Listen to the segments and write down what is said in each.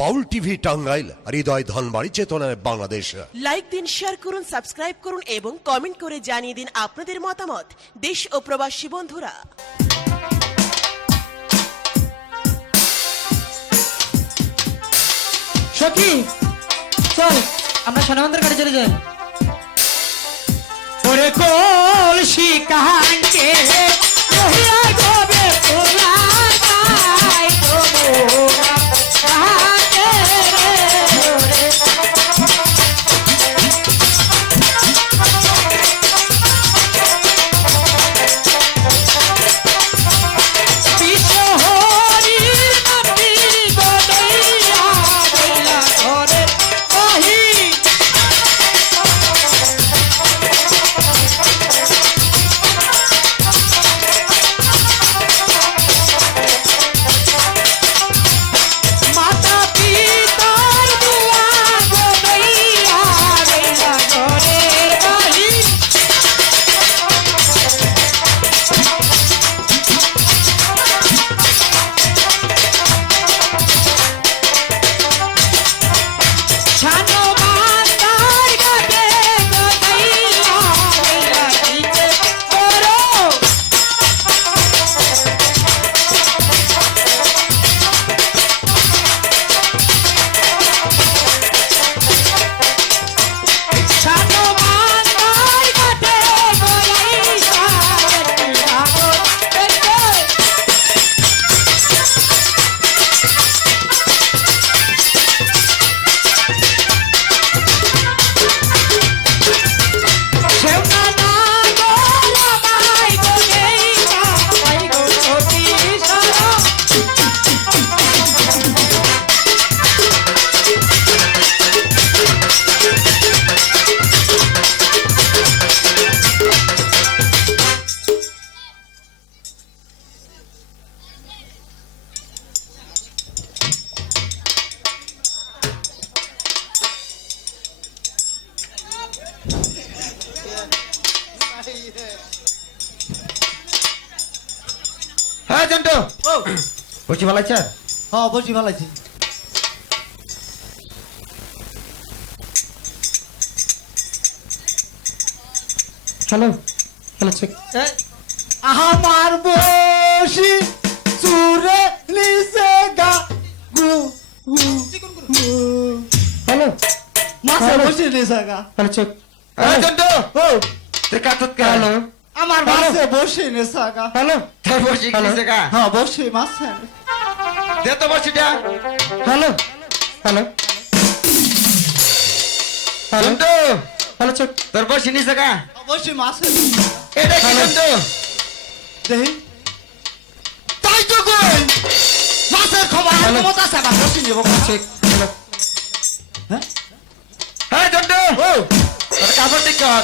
বাউল TV Tangail হৃদয় ধনবাড়ি চেতনায় Bangladesh. Like দিন শেয়ার করুন সাবস্ক্রাইব করুন এবং কমেন্ট করে জানিয়ে দিন আপনাদের মতামত। দেশ ও প্রবাসী বন্ধুরা। সখী চল আমরা সোনামন্দির কাছে চলে যাই। ওরে কলসি Time. হ্যাঁ জন্টু ও। বলছি ভালো আছে হ্যাঁ বলছি ভালো আছি। হ্যালো হ্যালো চেক আমার বসি সুরে নিসে গা গু হ্যালো মাসে বসি নিসে গা। হ্যালো চেক হ্যাঁ জন্টু ও তুই কাটত কা? হ্যালো। আমার মাসে বসি হ্যালো। তোর বসি গা হ্যাঁ বসি মাসে। দে তো বসিটা hello. Hello. Hello. Hello check তোর বসি নিছে গা বসি মাসে। এটা কি হ্যালো। দেহি। তাই তো কই? মাসের খবর হ্যালো। ক্ষমতা আছে আমার বসি নিব চেক হ্যাঁ? হ্যাঁ ও। তোর কাপড় ঠিক কর।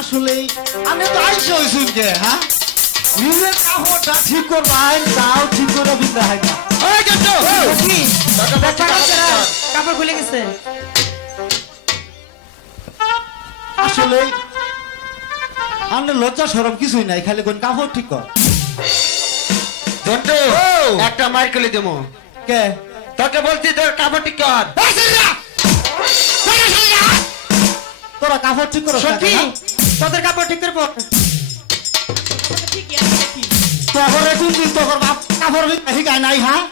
আসলে আমি তো আইসি হইছুন কে হ্যাঁ? নিজের কাপড়টা ঠিক করবাই তাও ঠিক করে বিন্দা হয় না। কাপড় খুলে গেছে। আসলে লজ্জা সরম কিছুই নাই খালি কোন কাপড় ঠিক কর। জন্টু একটা মার দেবো। কে? তোকে বলছি তোর কাপড় ঠিক কর। তোরা কাপড় ঠিক করো সত্যি তোদের কাপড় ঠিক করব তোরে কোন দিন তোর বাপ কাপড় শিকাই নাই হ্যাঁ?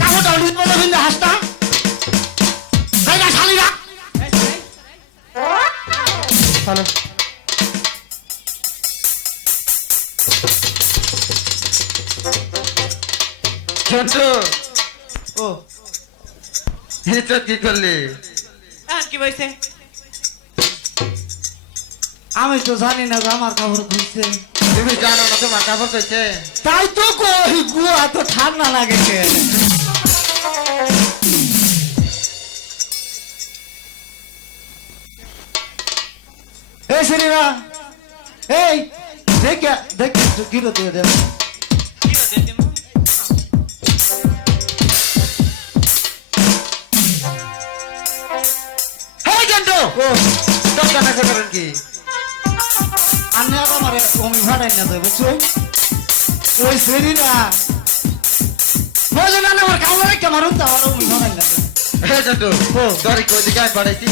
কাপড় ডাউন দিতে ভিন্দা হাসতা তাই না। শালিরা হ্যালো জন্টু ও। এটা কি করলি? কি বলছে? আমি তো জানি না যে আমার কাপড় খুলছে। তুমি জানো না তোমার কাপড় কইছে তাই তো কই গুয়া তো ঠান্ডা লাগে এই শরীরা এই দেখ দেখ গিরো দিয়ে দে জন্টু ও। তোর কাছে করেন কি? আনে আর আমার কমি ভাড়াই না দেয় বুঝছ? ওই সেরি না না আমার রেখে মারুন তো আমার কমি ভাড়াই না হে জন্টু ও। তোর কি ওইদিকে আমি বাড়াইছি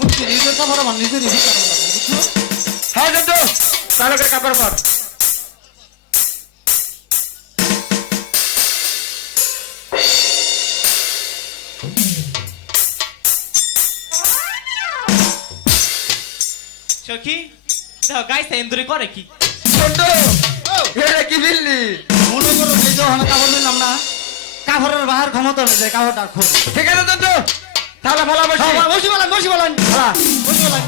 উঠছি নিজের কাপড় আমার নিজের হ্যাঁ জন্টু তাহলে কাপড় পর। সখী দেখো গাইছে এমদুরি করে কি? জন্টু এটা কি বিল্লি? মনে করো এই যে ওখানে কাপড় নিলাম না? কাপড়ের বাহার ক্ষমতা নেই কাপড়টা খোঁজ। ঠিক আছে তো তাহলে ভালো বসি। বসি বলেন বসি বলেন। বসি বলেন।